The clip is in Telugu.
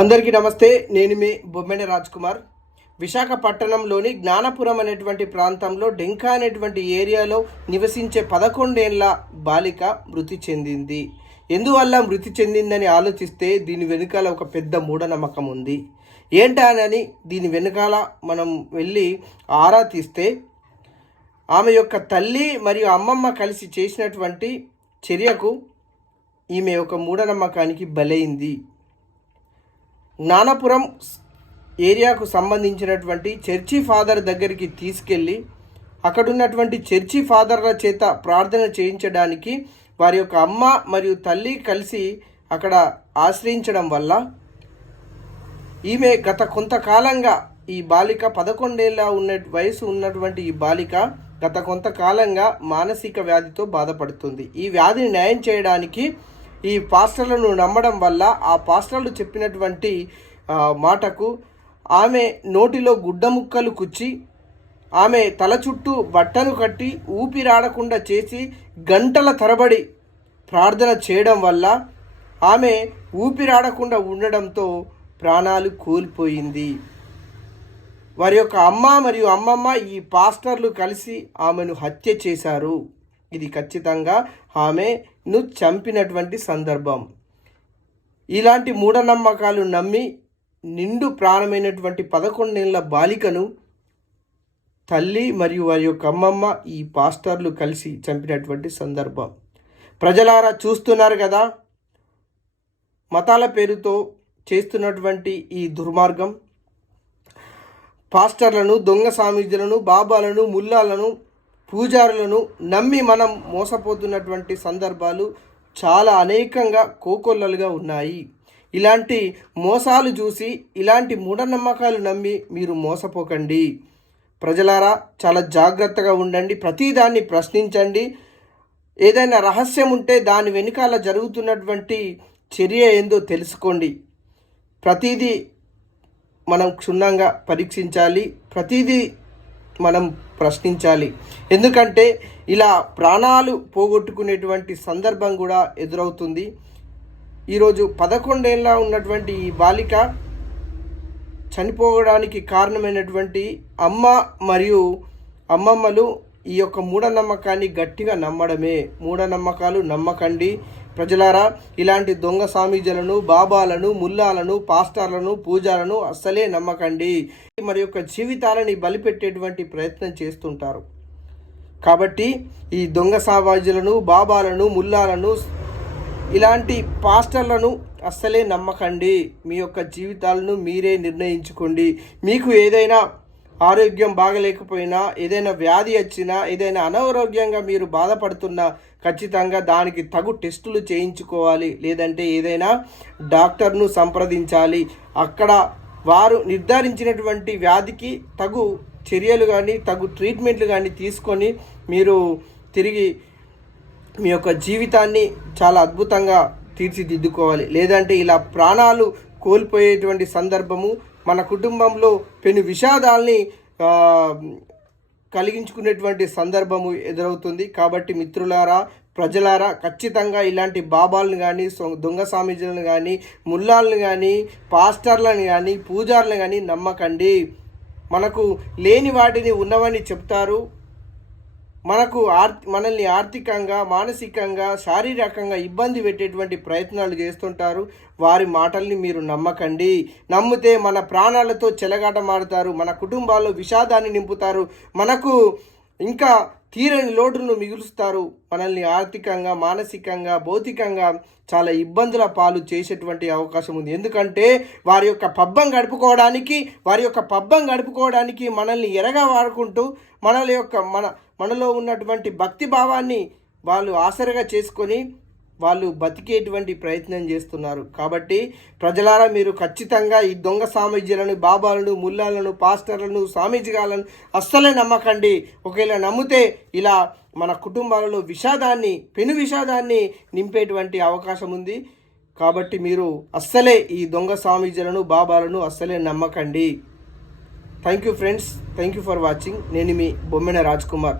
అందరికీ నమస్తే నేను మీ బొమ్మెన రాజ్ కుమార్ విశాఖపట్టణంలోని జ్ఞానపురం అనేటువంటి ప్రాంతంలో డెంకా అనేటువంటి ఏరియాలో నివసించే పదకొండేళ్ళ బాలిక మృతి చెందింది. ఎందువల్ల మృతి చెందిందని ఆలోచిస్తే దీని వెనుకాల ఒక పెద్ద మూఢనమ్మకం ఉంది. ఏంటని దీని వెనుకాల మనం వెళ్ళి ఆరా తీస్తే ఆమె యొక్క తల్లి మరియు అమ్మమ్మ కలిసి చేసినటువంటి చర్యకు ఈమె ఒక మూఢనమ్మకానికి బలైంది. జ్ఞానపురం ఏరియాకు సంబంధించినటువంటి చర్చి ఫాదర్ దగ్గరికి తీసుకెళ్ళి అక్కడున్నటువంటి చర్చి ఫాదర్ల చేత ప్రార్థన చేయించడానికి వారి యొక్క అమ్మ మరియు తల్లి కలిసి అక్కడ ఆశ్రయించడం వల్ల ఈమె గత కొంతకాలంగా ఈ బాలిక పదకొండేళ్ళ ఉన్న వయసు ఉన్నటువంటి ఈ బాలిక గత కొంతకాలంగా మానసిక వ్యాధితో బాధపడుతుంది. ఈ వ్యాధిని న్యాయం చేయడానికి ఈ పాస్టర్లను నమ్మడం వల్ల ఆ పాస్టర్లు చెప్పినటువంటి మాటకు ఆమె నోటిలో గుడ్డ ముక్కలు కుచ్చి ఆమె తల చుట్టూ బట్టను కట్టి ఊపిరాడకుండా చేసి గంటల తరబడి ప్రార్థన చేయడం వల్ల ఆమె ఊపిరాడకుండా ఉండడంతో ప్రాణాలు కోల్పోయింది. వారి యొక్క అమ్మ మరియు అమ్మమ్మ ఈ పాస్టర్లు కలిసి ఆమెను హత్య చేశారు. ఇది ఖచ్చితంగా ఆమెను చంపినటువంటి సందర్భం. ఇలాంటి మూఢనమ్మకాలు నమ్మి నిండు ప్రాణమైనటువంటి పదకొండేళ్ళ బాలికను తల్లి మరియు వారి యొక్క అమ్మమ్మ ఈ పాస్టర్లు కలిసి చంపినటువంటి సందర్భం. ప్రజలారా చూస్తున్నారు కదా మతాల పేరుతో చేస్తున్నటువంటి ఈ దుర్మార్గం. పాస్టర్లను దొంగ సామీజులను బాబాలను ముల్లాలను పూజారులను నమ్మి మనం మోసపోతున్నటువంటి సందర్భాలు చాలా అనేకంగా కోకొల్లలుగా ఉన్నాయి. ఇలాంటి మోసాలు చూసి ఇలాంటి మూఢనమ్మకాలు నమ్మి మీరు మోసపోకండి. ప్రజలారా చాలా జాగ్రత్తగా ఉండండి. ప్రతిదాన్ని ప్రశ్నించండి. ఏదైనా రహస్యం ఉంటే దాని వెనుకాల జరుగుతున్నటువంటి చర్య ఏందో తెలుసుకోండి. ప్రతిదీ మనం క్షుణ్ణంగా పరీక్షించాలి. ప్రతిదీ మనం ప్రశ్నించాలి. ఎందుకంటే ఇలా ప్రాణాలు పోగొట్టుకునేటువంటి సందర్భం కూడా ఎదురవుతుంది. ఈరోజు పదకొండేళ్ళ ఉన్నటువంటి ఈ బాలిక చనిపోవడానికి కారణమైనటువంటి అమ్మ మరియు అమ్మమ్మలు ఈ యొక్క మూఢనమ్మకాన్ని గట్టిగా నమ్మడమే. మూఢనమ్మకాలు నమ్మకండి. ప్రజలారా ఇలాంటి దొంగ స్వామీజులను బాబాలను ముల్లాలను పాస్టర్లను పూజాలను అస్సలే నమ్మకండి. మరి యొక్క జీవితాలని బలిపెట్టేటువంటి ప్రయత్నం చేస్తుంటారు. కాబట్టి ఈ దొంగ సామాజులను బాబాలను ముల్లాలను ఇలాంటి పాస్టర్లను అస్సలే నమ్మకండి. మీ యొక్క జీవితాలను మీరే నిర్ణయించుకోండి. మీకు ఏదైనా ఆరోగ్యం బాగలేకపోయినా ఏదైనా వ్యాధి వచ్చినా ఏదైనా అనారోగ్యంగా మీరు బాధపడుతున్నా ఖచ్చితంగా దానికి తగు టెస్టులు చేయించుకోవాలి. లేదంటే ఏదైనా డాక్టర్ను సంప్రదించాలి. అక్కడ వారు నిర్ధారించినటువంటి వ్యాధికి తగు చర్యలు కానీ తగు ట్రీట్మెంట్లు కానీ తీసుకొని మీరు తిరిగి మీ యొక్క జీవితాన్ని చాలా అద్భుతంగా తీర్చిదిద్దుకోవాలి. లేదంటే ఇలా ప్రాణాలు కోల్పోయేటువంటి సందర్భము మన కుటుంబంలో పెను విషాదాల్ని కలిగించుకునేటువంటి సందర్భము ఎదురవుతుంది. కాబట్టి మిత్రులారా ప్రజలారా ఖచ్చితంగా ఇలాంటి బాబాలను కానీ దొంగ స్వామీజీలను కానీ ముల్లాలను కానీ పాస్టర్లను కానీ పూజార్లను కానీ నమ్మకండి. మనకు లేని వాటిని ఉన్నవని చెప్తారు. మనకు ఆర్ మనల్ని ఆర్థికంగా మానసికంగా శారీరకంగా ఇబ్బంది పెట్టేటువంటి ప్రయత్నాలు చేస్తుంటారు. వారి మాటల్ని మీరు నమ్మకండి. నమ్మితే మన ప్రాణాలతో చెలగాట మారుతారు. మన కుటుంబాల్లో విషాదాన్ని నింపుతారు. మనకు ఇంకా తీరని లోటును మిగులుస్తారు. మనల్ని ఆర్థికంగా మానసికంగా భౌతికంగా చాలా ఇబ్బందుల పాలు చేసేటువంటి అవకాశం ఉంది. ఎందుకంటే వారి యొక్క పబ్బం గడుపుకోవడానికి వారి యొక్క పబ్బం గడుపుకోవడానికి మనల్ని ఎరగా వాడుకుంటూ మనల యొక్క మన మనలో ఉన్నటువంటి భక్తి భావాన్ని వాళ్ళు ఆసరగా చేసుకొని వాళ్ళు బతికేటువంటి ప్రయత్నం చేస్తున్నారు. కాబట్టి ప్రజలారా మీరు ఖచ్చితంగా ఈ దొంగ సామీజ్యాలను బాబాలను ముల్లాలను పాస్టర్లను సామీజిగాలను అస్సలే నమ్మకండి. ఒకవేళ నమ్మితే ఇలా మన కుటుంబాలలో విషాదాన్ని పెను విషాదాన్ని నింపేటువంటి అవకాశం ఉంది. కాబట్టి మీరు అస్సలే ఈ దొంగ స్వామీజీలను బాబాలను అస్సలే నమ్మకండి. Thank you friends thank you for watching నేను మీ బొమ్మెన రాజ్ కుమార్.